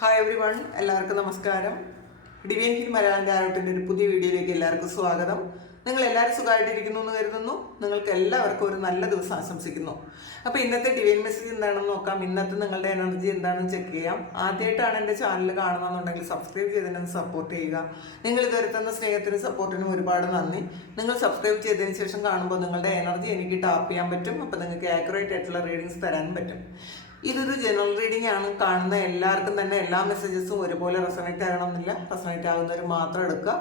Hi every one, എല്ലാവർക്കും നമസ്കാരം. Divine hill Malayalam ടാരോട്ടിൻ്റെ ഒരു പുതിയ വീഡിയോയിലേക്ക് എല്ലാവർക്കും സ്വാഗതം. നിങ്ങൾ എല്ലാവരും സുഖമായിട്ടിരിക്കുന്നു എന്ന് കരുതുന്നു. നിങ്ങൾക്ക് എല്ലാവർക്കും ഒരു നല്ല ദിവസം ആശംസിക്കുന്നു. അപ്പോൾ ഇന്നത്തെ ഡിവൈൻ മെസ്സേജ് എന്താണെന്ന് നോക്കാം. ഇന്നത്തെ നിങ്ങളുടെ എനർജി എന്താണെന്ന് ചെക്ക് ചെയ്യാം. ആദ്യമായിട്ടാണ് എൻ്റെ ചാനൽ കാണുന്നതെന്നുണ്ടെങ്കിൽ സബ്സ്ക്രൈബ് ചെയ്തതിനൊന്ന് സപ്പോർട്ട് ചെയ്യുക. നിങ്ങൾ ഇതുവരെ തന്ന സ്നേഹത്തിനും സപ്പോർട്ടിനും ഒരുപാട് നന്ദി. നിങ്ങൾ സബ്സ്ക്രൈബ് ചെയ്തതിന് ശേഷം കാണുമ്പോൾ നിങ്ങളുടെ എനർജി എനിക്ക് ടാപ്പ് ചെയ്യാൻ പറ്റും. അപ്പോൾ നിങ്ങൾക്ക് ആക്യുറേറ്റ് ആയിട്ടുള്ള റീഡിങ്സ് തരാനും പറ്റും. ഇതൊരു ജനറൽ റീഡിംഗ് ആണ്. കാണുന്ന എല്ലാവർക്കും തന്നെ എല്ലാ മെസ്സേജസും ഒരുപോലെ റെസണേറ്റ് ആകണമെന്നില്ല. റെസണേറ്റ് ആകുന്നവർ മാത്രം എടുക്കുക.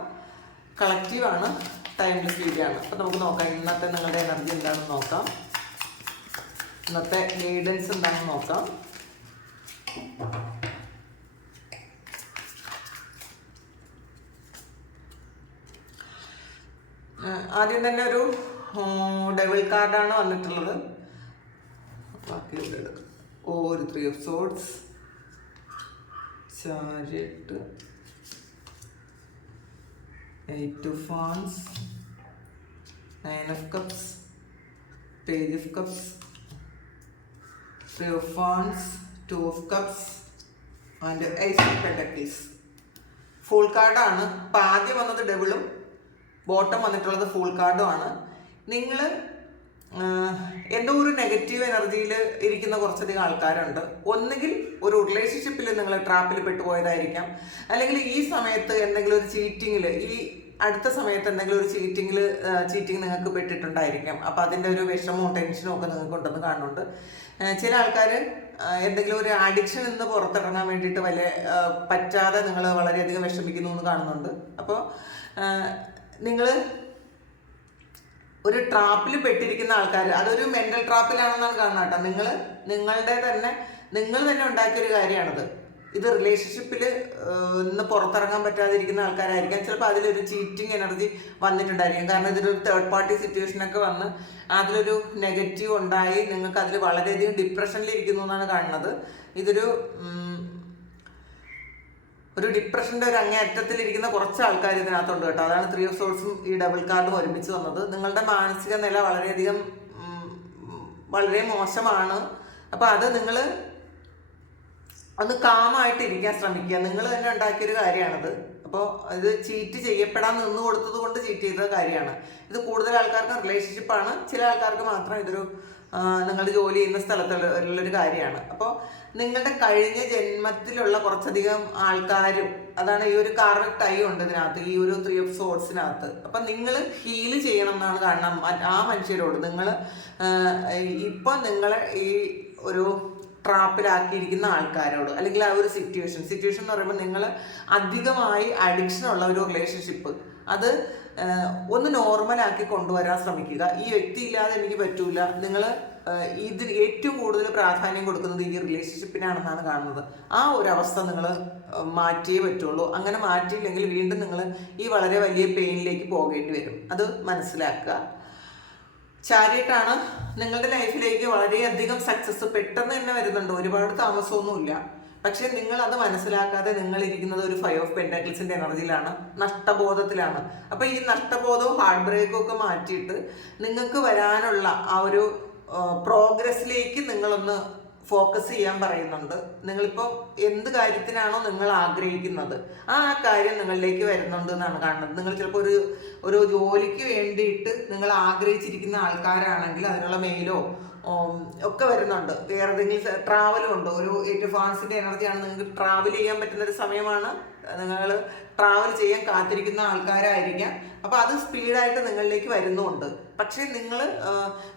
കളക്റ്റീവ് ആണ്, ടൈംലെസ് വീഡിയോ ആണ്. അപ്പോൾ നമുക്ക് നോക്കാം ഇന്നത്തെ നിങ്ങളുടെ എനർജി എന്താണെന്ന് നോക്കാം. ഇന്നത്തെ ഗൈഡൻസ് എന്താണെന്ന് നോക്കാം. ആദ്യം തന്നെ ഒരു ഡെവിൾ കാർഡാണ് വന്നിട്ടുള്ളത്. ബാക്കി ഇവിടെ എടുക്കും. ഒരു 3 of swords, Chariot, 8 of wands, 9 of cups, Page of cups, 3 of wands, 2 of cups and Ace of pentacles. Full കാർഡാണ്. അപ്പം ആദ്യം വന്നത് ഡെവിളും ബോട്ടം വന്നിട്ടുള്ളത് ഫുൾ കാർഡും ആണ്. നിങ്ങൾ എന്തോ ഒരു നെഗറ്റീവ് എനർജിയിൽ ഇരിക്കുന്ന കുറച്ചധികം ആൾക്കാരുണ്ട്. ഒന്നുകിൽ ഒരു റിലേഷൻഷിപ്പിൽ നിങ്ങൾ ട്രാപ്പിൽ പെട്ടുപോയതായിരിക്കാം, അല്ലെങ്കിൽ ഈ സമയത്ത് എന്തെങ്കിലും ഒരു ചീറ്റിങ്ങിൽ, ഈ അടുത്ത സമയത്ത് എന്തെങ്കിലും ഒരു ചീറ്റിംഗ് നിങ്ങൾക്ക് പെട്ടിട്ടുണ്ടായിരിക്കാം. അപ്പം അതിൻ്റെ ഒരു വിഷമവും ടെൻഷനും ഒക്കെ നിങ്ങൾക്ക് ഉണ്ടെന്ന് കാണുന്നുണ്ട്. ചില ആൾക്കാർ എന്തെങ്കിലും ഒരു അഡിക്ഷൻ നിന്ന് പുറത്തിറങ്ങാൻ വേണ്ടിയിട്ട് പറ്റാതെ നിങ്ങൾ വളരെയധികം വിഷമിക്കുന്നു എന്ന് കാണുന്നുണ്ട്. അപ്പോൾ നിങ്ങൾ ഒരു ട്രാപ്പിൽ പെട്ടിരിക്കുന്ന ആൾക്കാർ, അതൊരു മെന്റൽ ട്രാപ്പിലാണെന്നാണ് കാണുന്നത് കേട്ടോ. നിങ്ങൾ തന്നെ ഉണ്ടാക്കിയൊരു കാര്യമാണത്. ഇത് റിലേഷൻഷിപ്പിൽ നിന്ന് പുറത്തിറങ്ങാൻ പറ്റാതിരിക്കുന്ന ആൾക്കാരായിരിക്കാം. ചിലപ്പോൾ അതിലൊരു ചീറ്റിംഗ് എനർജി വന്നിട്ടുണ്ടായിരിക്കും. കാരണം ഇതിലൊരു തേർഡ് പാർട്ടി സിറ്റുവേഷനൊക്കെ വന്ന് അതിലൊരു നെഗറ്റീവ് ഉണ്ടായി നിങ്ങൾക്ക് അതിൽ വളരെയധികം ഡിപ്രഷനിലിരിക്കുന്നു എന്നാണ് കാണുന്നത്. ഇതൊരു ഡിപ്രഷൻ്റെ ഒരു അങ്ങേയറ്റത്തിലിരിക്കുന്ന കുറച്ച് ആൾക്കാർ ഇതിനകത്തുണ്ട് കേട്ടോ. അതാണ് 3 of swords ഈ ഡബിൾ കാർഡും ഒരുമിച്ച് വന്നത്. നിങ്ങളുടെ മാനസിക നില വളരെ മോശമാണ്. അപ്പോൾ അത് നിങ്ങൾ ഒന്ന് കാമായിട്ടിരിക്കാൻ ശ്രമിക്കുക. നിങ്ങൾ തന്നെ ഉണ്ടാക്കിയൊരു കാര്യമാണത്. അപ്പോൾ ഇത് ചീറ്റ് ചെയ്യപ്പെടാൻ നിന്ന് കൊടുത്തത് കൊണ്ട് ചീറ്റ് ചെയ്ത കാര്യമാണ്. ഇത് കൂടുതൽ ആൾക്കാർക്ക് റിലേഷൻഷിപ്പാണ്. ചില ആൾക്കാർക്ക് മാത്രം ഇതൊരു നിങ്ങൾ ജോലി ചെയ്യുന്ന സ്ഥലത്തുള്ളൊരു കാര്യമാണ്. അപ്പോൾ നിങ്ങളുടെ കഴിഞ്ഞ ജന്മത്തിലുള്ള കുറച്ചധികം ആൾക്കാരും, അതാണ് ഈ ഒരു കാർവിക് ടൈ ഉണ്ട് ഇതിനകത്ത്, ഈ ഒരു 3 of swordsനകത്ത്. അപ്പം നിങ്ങൾ ഹീല് ചെയ്യണം എന്നാണ് കാണണം ആ മനുഷ്യരോട്. നിങ്ങൾ ഇപ്പം നിങ്ങളെ ഈ ഒരു ട്രാപ്പിലാക്കിയിരിക്കുന്ന ആൾക്കാരോട്, അല്ലെങ്കിൽ ആ ഒരു സിറ്റുവേഷൻ എന്ന് പറയുമ്പോൾ നിങ്ങൾ അധികമായി അഡിക്ഷൻ ഉള്ള ഒരു റിലേഷൻഷിപ്പ്, അത് ഒന്ന് നോർമലാക്കി കൊണ്ടുവരാൻ ശ്രമിക്കുക. ഈ വ്യക്തി ഇല്ലാതെ എനിക്ക് പറ്റൂല. നിങ്ങൾ ഇതിന് ഏറ്റവും കൂടുതൽ പ്രാധാന്യം കൊടുക്കുന്നത് ഈ റിലേഷൻഷിപ്പിനാണെന്നാണ് കാണുന്നത്. ആ ഒരു അവസ്ഥ നിങ്ങൾ മാറ്റിയേ പറ്റുള്ളൂ. അങ്ങനെ മാറ്റിയില്ലെങ്കിൽ വീണ്ടും നിങ്ങൾ ഈ വളരെ വലിയ പെയിനിലേക്ക് പോകേണ്ടി വരും. അത് മനസ്സിലാക്കുക. ചാരിയറ്റാണ് നിങ്ങളുടെ ലൈഫിലേക്ക് വളരെയധികം സക്സസ് പെട്ടെന്ന് തന്നെ വരുന്നുണ്ട്. ഒരുപാട് താമസമൊന്നുമില്ല. പക്ഷെ നിങ്ങൾ അത് മനസ്സിലാക്കാതെ നിങ്ങൾ ഇരിക്കുന്നത് ഒരു 5 of pentaclesന്റെ എനർജിയിലാണ്, നഷ്ടബോധത്തിലാണ്. അപ്പോൾ ഈ നഷ്ടബോധവും ഹാർട്ട് ബ്രേക്കും ഒക്കെ മാറ്റിയിട്ട് നിങ്ങൾക്ക് വരാനുള്ള ആ ഒരു പ്രോഗ്രസ്സിലേക്ക് നിങ്ങളൊന്ന് ഫോക്കസ് ചെയ്യാൻ പറയുന്നുണ്ട്. നിങ്ങളിപ്പോൾ എന്ത് കാര്യത്തിനാണോ നിങ്ങൾ ആഗ്രഹിക്കുന്നത് ആ കാര്യം നിങ്ങളിലേക്ക് വരുന്നുണ്ട് എന്നാണ് കാണുന്നത്. നിങ്ങൾ ചിലപ്പോൾ ഒരു ജോലിക്ക് വേണ്ടിയിട്ട് നിങ്ങൾ ആഗ്രഹിച്ചിരിക്കുന്ന ആൾക്കാരാണെങ്കിൽ അതിനുള്ള മെയിലോ ഒക്കെ വരുന്നുണ്ട്. വേറെ ഏതെങ്കിലും ട്രാവലും ഉണ്ട്. ഒരു 8 of wandsന്റെ എനർജിയാണ്. നിങ്ങൾക്ക് ട്രാവൽ ചെയ്യാൻ പറ്റുന്നൊരു സമയമാണ്. നിങ്ങൾ ട്രാവൽ ചെയ്യാൻ കാത്തിരിക്കുന്ന ആൾക്കാരായിരിക്കാം. അപ്പോൾ അത് സ്പീഡായിട്ട് നിങ്ങളിലേക്ക് വരുന്നുമുണ്ട്. പക്ഷേ നിങ്ങൾ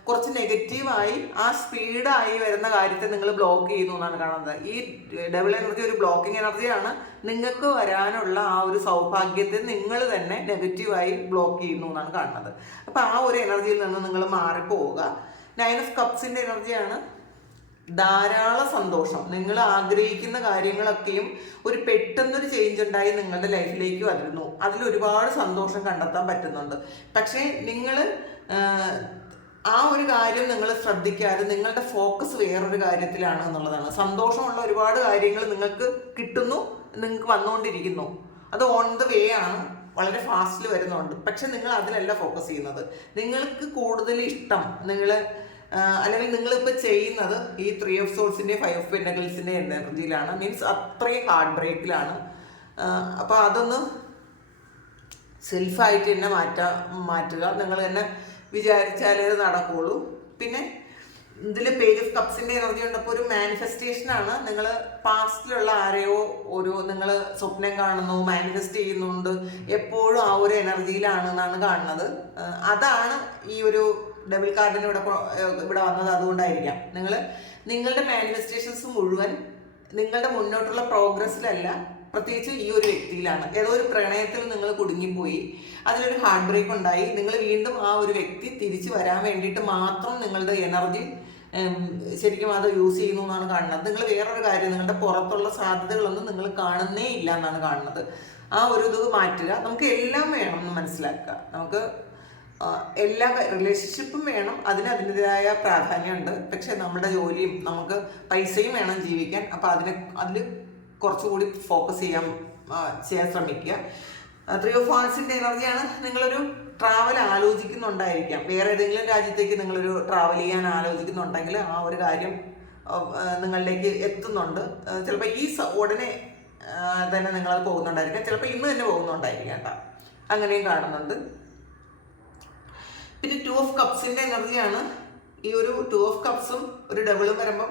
കുറച്ച് നെഗറ്റീവായി ആ സ്പീഡായി വരുന്ന കാര്യത്തെ നിങ്ങൾ ബ്ലോക്ക് ചെയ്യുന്നു എന്നാണ് കാണുന്നത്. ഈ ഡബിൾ എനർജി ഒരു ബ്ലോക്കിംഗ് എനർജിയാണ്. നിങ്ങൾക്ക് വരാനുള്ള ആ ഒരു സൗഭാഗ്യത്തെ നിങ്ങൾ തന്നെ നെഗറ്റീവായി ബ്ലോക്ക് ചെയ്യുന്നു എന്നാണ് കാണുന്നത്. അപ്പോൾ ആ ഒരു എനർജിയിൽ നിന്ന് നിങ്ങൾ മാറിപ്പോവുക. 9 of cupsന്റെ എനർജിയാണ്. ധാരാളം സന്തോഷം. നിങ്ങൾ ആഗ്രഹിക്കുന്ന കാര്യങ്ങളൊക്കെയും ഒരു പെട്ടെന്നൊരു ചേഞ്ച് ഉണ്ടായി നിങ്ങളുടെ ലൈഫിലേക്ക് വരുന്നു. അതിലൊരുപാട് സന്തോഷം കണ്ടെത്താൻ പറ്റുന്നുണ്ട്. പക്ഷേ നിങ്ങൾ ആ ഒരു കാര്യം നിങ്ങൾ ശ്രദ്ധിക്കാതെ നിങ്ങളുടെ ഫോക്കസ് വേറൊരു കാര്യത്തിലാണ് എന്നുള്ളതാണ്. സന്തോഷമുള്ള ഒരുപാട് കാര്യങ്ങൾ നിങ്ങൾക്ക് കിട്ടുന്നു, നിങ്ങൾക്ക് വന്നുകൊണ്ടിരിക്കുന്നു. അത് ഓൺ ദ വേ ആണ്, വളരെ ഫാസ്റ്റിൽ വരുന്നുണ്ട്. പക്ഷെ നിങ്ങൾ അതിലല്ല ഫോക്കസ് ചെയ്യുന്നത്. നിങ്ങൾക്ക് കൂടുതൽ ഇഷ്ടം, നിങ്ങൾ അല്ലെങ്കിൽ നിങ്ങളിപ്പോൾ ചെയ്യുന്നത് ഈ 3 ഓഫ് സോൾസിൻ്റെ 5 ഓഫ് പെന്റക്കിൾസിൻ്റെ എനർജിയിലാണ്. മീൻസ് അത്രയും ഹാർട്ട് ബ്രേക്കിലാണ്. അപ്പോൾ അതൊന്ന് സെൽഫായിട്ട് തന്നെ മാറ്റുക. നിങ്ങൾ തന്നെ വിചാരിച്ചാലേ അത് നടക്കുകയുള്ളൂ. പിന്നെ ഇതിൽ പേജ് ഓഫ് കപ്സിൻ്റെ എനർജി ഉണ്ടപ്പോൾ ഒരു മാനിഫെസ്റ്റേഷനാണ്. നിങ്ങൾ പാസ്റ്റിലുള്ള ആരെയോ നിങ്ങൾ സ്വപ്നം കാണുന്നു, മാനിഫെസ്റ്റ് ചെയ്യുന്നുണ്ട്, എപ്പോഴും ആ ഒരു എനർജിയിലാണെന്നാണ് കാണുന്നത്. അതാണ് ഈ ഒരു ഡബിൾ കാർഡിന് ഇവിടെ വന്നത്. അതുകൊണ്ടായിരിക്കാം നിങ്ങളുടെ മാനിഫെസ്റ്റേഷൻസ് മുഴുവൻ നിങ്ങളുടെ മുന്നോട്ടുള്ള പ്രോഗ്രസ്സിലല്ല, പ്രത്യേകിച്ച് ഈ ഒരു വ്യക്തിയിലാണ്. ഏതോ ഒരു പ്രണയത്തിൽ നിങ്ങൾ കുടുങ്ങിപ്പോയി, അതിലൊരു ഹാർട്ട് ബ്രേക്ക് ഉണ്ടായി, നിങ്ങൾ വീണ്ടും ആ ഒരു വ്യക്തി തിരിച്ചു വരാൻ വേണ്ടിയിട്ട് മാത്രം നിങ്ങളുടെ എനർജി ശരിക്കും അത് യൂസ് ചെയ്യുന്നു എന്നാണ് കാണുന്നത്. നിങ്ങൾ വേറൊരു കാര്യം, നിങ്ങളുടെ പുറത്തുള്ള സാധ്യതകളൊന്നും നിങ്ങൾ കാണുന്നേ ഇല്ല എന്നാണ് കാണുന്നത്. ആ ഒരു ഇത് മാറ്റുക. നമുക്ക് എല്ലാം വേണം എന്ന് മനസ്സിലാക്കുക. നമുക്ക് എല്ലാ റിലേഷൻഷിപ്പും വേണം, അതിൻ്റെതായ പ്രാധാന്യമുണ്ട്. പക്ഷെ നമ്മുടെ ജോലിയും നമുക്ക് പൈസയും വേണം ജീവിക്കാൻ. അപ്പോൾ അതിൽ കുറച്ചുകൂടി ഫോക്കസ് ചെയ്യാൻ ശ്രമിക്കുക. 3 ഓഫ് വാൻസിൻ്റെ എനർജിയാണ്. നിങ്ങളൊരു ട്രാവൽ ആലോചിക്കുന്നുണ്ടായിരിക്കാം, വേറെ ഏതെങ്കിലും രാജ്യത്തേക്ക് നിങ്ങളൊരു ട്രാവൽ ചെയ്യാൻ ആലോചിക്കുന്നുണ്ടെങ്കിൽ ആ ഒരു കാര്യം നിങ്ങളിലേക്ക് എത്തുന്നുണ്ട്. ചിലപ്പോൾ ഉടനെ തന്നെ നിങ്ങളത് പോകുന്നുണ്ടായിരിക്കാം, ചിലപ്പോൾ ഇന്ന് തന്നെ പോകുന്നുണ്ടായിരിക്കാം കേട്ടോ. അങ്ങനെയും കാണുന്നുണ്ട്. പിന്നെ 2 ഓഫ് കപ്സിൻ്റെ എനർജിയാണ്. ഈ ഒരു 2 ഓഫ് കപ്സും ഒരു ഡബിളും വരുമ്പം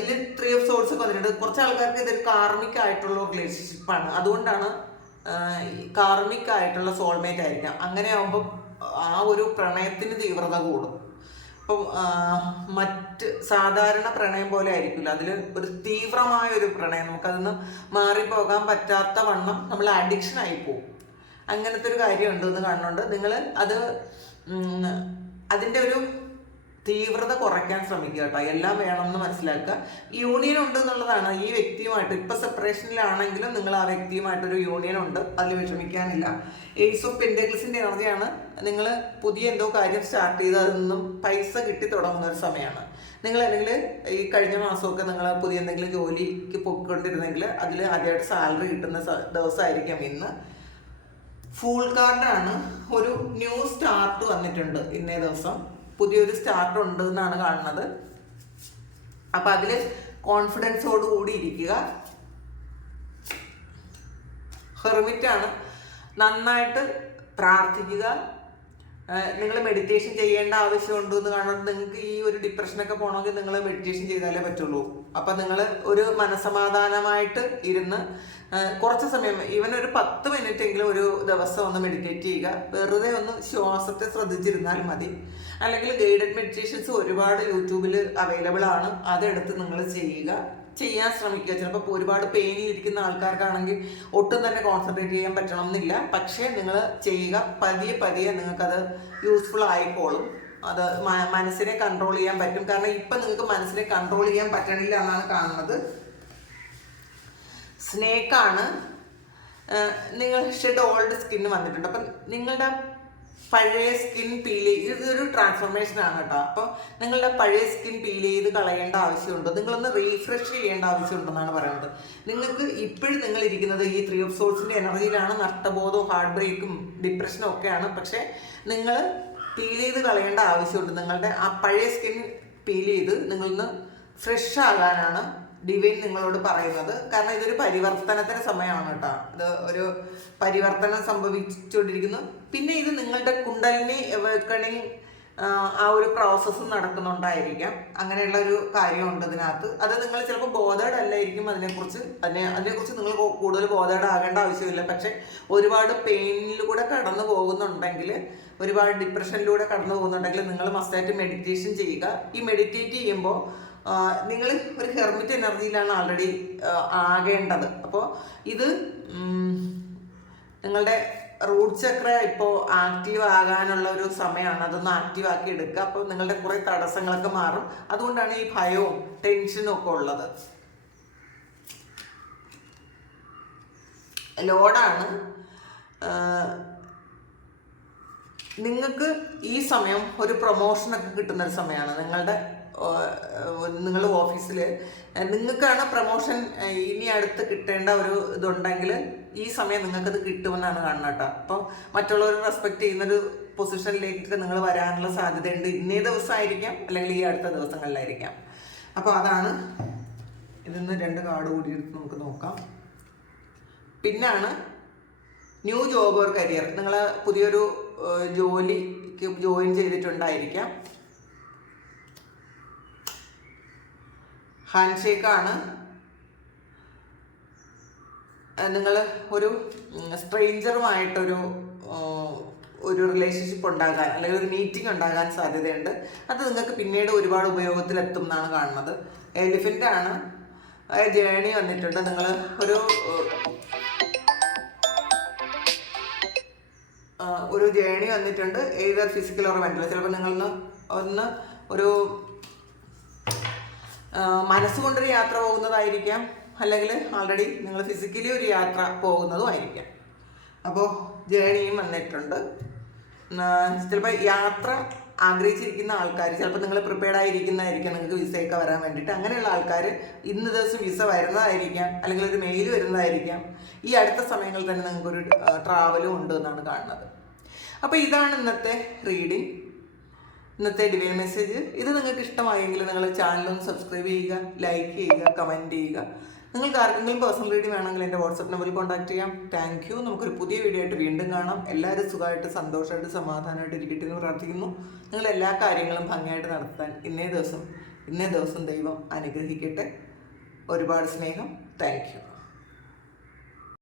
ഇതിൽ 3 ഓഫ് സോൾസ് വന്നിട്ടുണ്ട്. കുറച്ച് ആൾക്കാർക്ക് ഇതൊരു കാർമിക് ആയിട്ടുള്ള റിലേഷൻഷിപ്പാണ്. അതുകൊണ്ടാണ് കാർമിക് ആയിട്ടുള്ള സോൾമേറ്റ് ആയിരിക്കാം. അങ്ങനെ ആകുമ്പോൾ ആ ഒരു പ്രണയത്തിന് തീവ്രത കൂടും. അപ്പം മറ്റ് സാധാരണ പ്രണയം പോലെ ആയിരിക്കില്ല, അതിൽ ഒരു തീവ്രമായ ഒരു പ്രണയം, നമുക്കതിന്ന് മാറിപ്പോകാൻ പറ്റാത്ത വണ്ണം നമ്മൾ അഡിക്ഷൻ ആയി പോകും. അങ്ങനത്തെ ഒരു കാര്യം ഉണ്ടെന്ന് കാണുന്നുണ്ട്. നിങ്ങൾ അതിൻ്റെ ഒരു തീവ്രത കുറയ്ക്കാൻ ശ്രമിക്കുക കേട്ടോ. എല്ലാം വേണമെന്ന് മനസ്സിലാക്കുക. യൂണിയൻ ഉണ്ട് എന്നുള്ളതാണ് ഈ വ്യക്തിയുമായിട്ട്. ഇപ്പം സെപ്പറേഷനിലാണെങ്കിലും നിങ്ങൾ ആ വ്യക്തിയുമായിട്ടൊരു യൂണിയൻ ഉണ്ട്, അതിൽ വിഷമിക്കാനില്ല. ഏസ് ഓഫ് പെന്റക്കിൾസിൻ്റെ എനർജിയാണ്. നിങ്ങൾ പുതിയ എന്തോ കാര്യം സ്റ്റാർട്ട് ചെയ്ത് അതിൽ നിന്നും പൈസ കിട്ടി തുടങ്ങുന്ന ഒരു സമയമാണ്. നിങ്ങൾ അല്ലെങ്കിൽ ഈ കഴിഞ്ഞ മാസമൊക്കെ നിങ്ങൾ പുതിയ എന്തെങ്കിലും ജോലിക്ക് പോയിക്കൊണ്ടിരുന്നെങ്കിൽ അതിൽ ആദ്യമായിട്ട് സാലറി കിട്ടുന്ന ദിവസമായിരിക്കാം ഇന്ന്. ഫൂൾ കാർഡാണ്. ഒരു ന്യൂ സ്റ്റാർട്ട് വന്നിട്ടുണ്ട് ഇന്നേ ദിവസം, പുതിയൊരു സ്റ്റാർട്ട് ഉണ്ട് എന്നാണ് കാണുന്നത്. അപ്പം അതിൽ കോൺഫിഡൻസോട് കൂടി ഇരിക്കുക. ഹെർമിറ്റാണ്. നന്നായിട്ട് പ്രാർത്ഥിക്കുക. നിങ്ങൾ മെഡിറ്റേഷൻ ചെയ്യേണ്ട ആവശ്യമുണ്ട് എന്ന് കാണുന്നത്. നിങ്ങൾക്ക് ഈ ഒരു ഡിപ്രഷനൊക്കെ പോകണമെങ്കിൽ നിങ്ങൾ മെഡിറ്റേഷൻ ചെയ്താലേ പറ്റുള്ളൂ. അപ്പം നിങ്ങൾ ഒരു മനസമാധാനമായിട്ട് ഇരുന്ന് കുറച്ച് സമയം, ഈവൻ ഒരു 10 മിനിറ്റെങ്കിലും ഒരു ദിവസം ഒന്ന് മെഡിറ്റേറ്റ് ചെയ്യുക. വെറുതെ ഒന്ന് ശ്വാസത്തെ ശ്രദ്ധിച്ചിരുന്നാൽ മതി. അല്ലെങ്കിൽ ഗൈഡഡ് മെഡിറ്റേഷൻസ് ഒരുപാട് യൂട്യൂബിൽ അവൈലബിൾ ആണ്, അതെടുത്ത് നിങ്ങൾ ചെയ്യാൻ ശ്രമിക്കുക. ചിലപ്പോൾ ഒരുപാട് പെയിനിൽ ഇരിക്കുന്ന ആൾക്കാർക്കാണെങ്കിൽ ഒട്ടും തന്നെ കോൺസെൻട്രേറ്റ് ചെയ്യാൻ പറ്റണം എന്നില്ല. പക്ഷേ നിങ്ങൾ ചെയ്യുക, പതിയെ നിങ്ങൾക്കത് യൂസ്ഫുൾ ആയിക്കോളും. അത് മനസ്സിനെ കൺട്രോൾ ചെയ്യാൻ പറ്റും. കാരണം ഇപ്പം നിങ്ങൾക്ക് മനസ്സിനെ കൺട്രോൾ ചെയ്യാൻ പറ്റണില്ല എന്നാണ് കാണുന്നത്. സ്നേക്കാണ്. നിങ്ങൾ ഷെഡ് ഓൾഡ് സ്കിൻ വന്നിട്ടുണ്ട്. അപ്പം നിങ്ങളുടെ പഴയ സ്കിൻ ഇതൊരു ട്രാൻസ്ഫോർമേഷൻ ആണ് കേട്ടോ. അപ്പോൾ നിങ്ങളുടെ പഴയ സ്കിൻ പീൽ ചെയ്ത് കളയേണ്ട ആവശ്യമുണ്ട്, നിങ്ങളൊന്ന് റീഫ്രഷ് ചെയ്യേണ്ട ആവശ്യമുണ്ടെന്നാണ് പറയുന്നത്. നിങ്ങൾക്ക് ഇപ്പോഴും നിങ്ങൾ ഇരിക്കുന്നത് ഈ 3 ഓഫ് സോൾസിൻ്റെ എനർജിയിലാണ്. നഷ്ടബോധവും ഹാർട്ട് ബ്രേക്കും ഡിപ്രഷനും ഒക്കെയാണ്. പക്ഷേ നിങ്ങൾ പീൽ ചെയ്ത് കളയേണ്ട ആവശ്യമുണ്ട്. നിങ്ങളുടെ ആ പഴയ സ്കിൻ പീൽ ചെയ്ത് നിങ്ങളൊന്ന് ഫ്രഷ് ആകാനാണ് ഡിവൈൻ നിങ്ങളോട് പറയുന്നത്. കാരണം ഇതൊരു പരിവർത്തനത്തിന് സമയമാണ് കേട്ടോ. ഇത് ഒരു പരിവർത്തനം സംഭവിച്ചുകൊണ്ടിരിക്കുന്നു. പിന്നെ ഇത് നിങ്ങളുടെ കുണ്ടലിനി അവേക്കണിങ് ആ ഒരു പ്രോസസ്സ് നടക്കുന്നുണ്ടായിരിക്കാം. അങ്ങനെയുള്ള ഒരു കാര്യമുണ്ട് ഇതിനകത്ത്. അത് നിങ്ങൾ ചിലപ്പോൾ ബോധേഡ് അല്ലായിരിക്കും അതിനെക്കുറിച്ച് നിങ്ങൾ കൂടുതൽ ബോധേഡ് ആകേണ്ട ആവശ്യമില്ല. പക്ഷെ ഒരുപാട് പെയിനിലൂടെ കടന്നു പോകുന്നുണ്ടെങ്കിൽ, ഒരുപാട് ഡിപ്രഷനിലൂടെ കടന്നു പോകുന്നുണ്ടെങ്കിൽ നിങ്ങൾ മസ്റ്റായിട്ട് മെഡിറ്റേഷൻ ചെയ്യുക. ഈ മെഡിറ്റേറ്റ് ചെയ്യുമ്പോൾ നിങ്ങൾ ഒരു ഹെർമിറ്റ് എനർജിയിലാണ് ആൾറെഡി ആകേണ്ടത്. അപ്പോൾ ഇത് നിങ്ങളുടെ റൂട്ട് ചക്ര ഇപ്പോൾ ആക്റ്റീവ് ആകാനുള്ള ഒരു സമയമാണ്. അതൊന്ന് ആക്റ്റീവ് ആക്കി എടുക്കുക. അപ്പോൾ നിങ്ങളുടെ കുറേ തടസ്സങ്ങളൊക്കെ മാറും. അതുകൊണ്ടാണ് ഈ ഭയവും ടെൻഷനും ഒക്കെ ഉള്ളത്. ലോഡാണ്. നിങ്ങൾക്ക് ഈ സമയം ഒരു പ്രൊമോഷനൊക്കെ കിട്ടുന്നൊരു സമയമാണ്. നിങ്ങൾ ഓഫീസിൽ നിങ്ങൾക്കാണ് പ്രൊമോഷൻ ഇനി അടുത്ത് കിട്ടേണ്ട ഒരു ഇതുണ്ടെങ്കിൽ ഈ സമയം നിങ്ങൾക്കത് കിട്ടുമെന്നാണ് കാണുന്നത് കേട്ടോ. അപ്പോൾ മറ്റുള്ളവർ റെസ്പെക്റ്റ് ചെയ്യുന്നൊരു പൊസിഷനിലേക്ക് നിങ്ങൾ വരാനുള്ള സാധ്യതയുണ്ട്. ഇന്നേ ദിവസമായിരിക്കാം, അല്ലെങ്കിൽ ഈ അടുത്ത ദിവസങ്ങളിലായിരിക്കാം. അപ്പോൾ അതാണ്. ഇതിന്ന് 2 കാർഡ് കൂടി എടുത്ത് നമുക്ക് നോക്കാം. പിന്നാണ് ന്യൂ ജോബ് ഓർ കരിയർ. നിങ്ങൾ പുതിയൊരു ജോലിക്ക് ജോയിൻ ചെയ്തിട്ടുണ്ടായിരിക്കാം. ഹാൻഡ് ഷേക്കാണ്. നിങ്ങൾ ഒരു സ്ട്രേഞ്ചറുമായിട്ടൊരു റിലേഷൻഷിപ്പ് ഉണ്ടാകാൻ, അല്ലെങ്കിൽ ഒരു മീറ്റിംഗ് ഉണ്ടാകാൻ സാധ്യതയുണ്ട്. അത് നിങ്ങൾക്ക് പിന്നീട് ഒരുപാട് ഉപയോഗത്തിലെത്തും എന്നാണ് കാണുന്നത്. എലിഫൻ്റ് ആണ്. ജേണി വന്നിട്ടുണ്ട്. നിങ്ങൾ ഒരു ജേണി വന്നിട്ടുണ്ട്, ഏതർ ഫിസിക്കൽ ഓർ മെൻ്റൽ. ചിലപ്പോൾ നിങ്ങളൊന്ന് ഒരു മനസ്സുകൊണ്ടൊരു യാത്ര പോകുന്നതായിരിക്കാം, അല്ലെങ്കിൽ ആൾറെഡി നിങ്ങൾ ഫിസിക്കലി ഒരു യാത്ര പോകുന്നതും ആയിരിക്കാം. അപ്പോൾ ജേണിയും വന്നിട്ടുണ്ട്. ചിലപ്പോൾ യാത്ര ആഗ്രഹിച്ചിരിക്കുന്ന ആൾക്കാർ, ചിലപ്പോൾ നിങ്ങൾ പ്രിപ്പയർഡ് ആയിരിക്കുന്നതായിരിക്കാം നിങ്ങൾക്ക് വിസയൊക്കെ വരാൻ വേണ്ടിയിട്ട്. അങ്ങനെയുള്ള ആൾക്കാർ ഇന്ന് ദിവസം വിസ വരുന്നതായിരിക്കാം, അല്ലെങ്കിൽ ഒരു മെയിൽ വരുന്നതായിരിക്കാം. ഈ അടുത്ത സമയങ്ങളിൽ തന്നെ നിങ്ങൾക്കൊരു ട്രാവലും ഉണ്ട് എന്നാണ് കാണുന്നത്. അപ്പോൾ ഇതാണ് ഇന്നത്തെ റീഡിംഗ്, ഇന്നത്തെ ഡിവൈൻ മെസ്സേജ്. ഇത് നിങ്ങൾക്ക് ഇഷ്ടമായെങ്കിൽ നിങ്ങൾ ചാനലൊന്ന് സബ്സ്ക്രൈബ് ചെയ്യുക, ലൈക്ക് ചെയ്യുക, കമൻറ്റ് ചെയ്യുക. നിങ്ങൾക്ക് ആർക്കെങ്കിലും പേഴ്സണൽ റീഡിംഗ് വേണമെങ്കിൽ എൻ്റെ വാട്സപ്പ് നമ്പറിൽ കോൺടാക്ട് ചെയ്യാം. Thank you. നമുക്കൊരു പുതിയ വീഡിയോ ആയിട്ട് വീണ്ടും കാണാം. എല്ലാവരും സുഖമായിട്ട്, സന്തോഷമായിട്ട്, സമാധാനമായിട്ട് ഇരിക്കട്ടെ എന്ന് പ്രാർത്ഥിക്കുന്നു. നിങ്ങൾ എല്ലാ കാര്യങ്ങളും ഭംഗിയായിട്ട് നടത്താൻ ഇന്നേ ദിവസം ദൈവം അനുഗ്രഹിക്കട്ടെ. ഒരുപാട് സ്നേഹം. Thank you.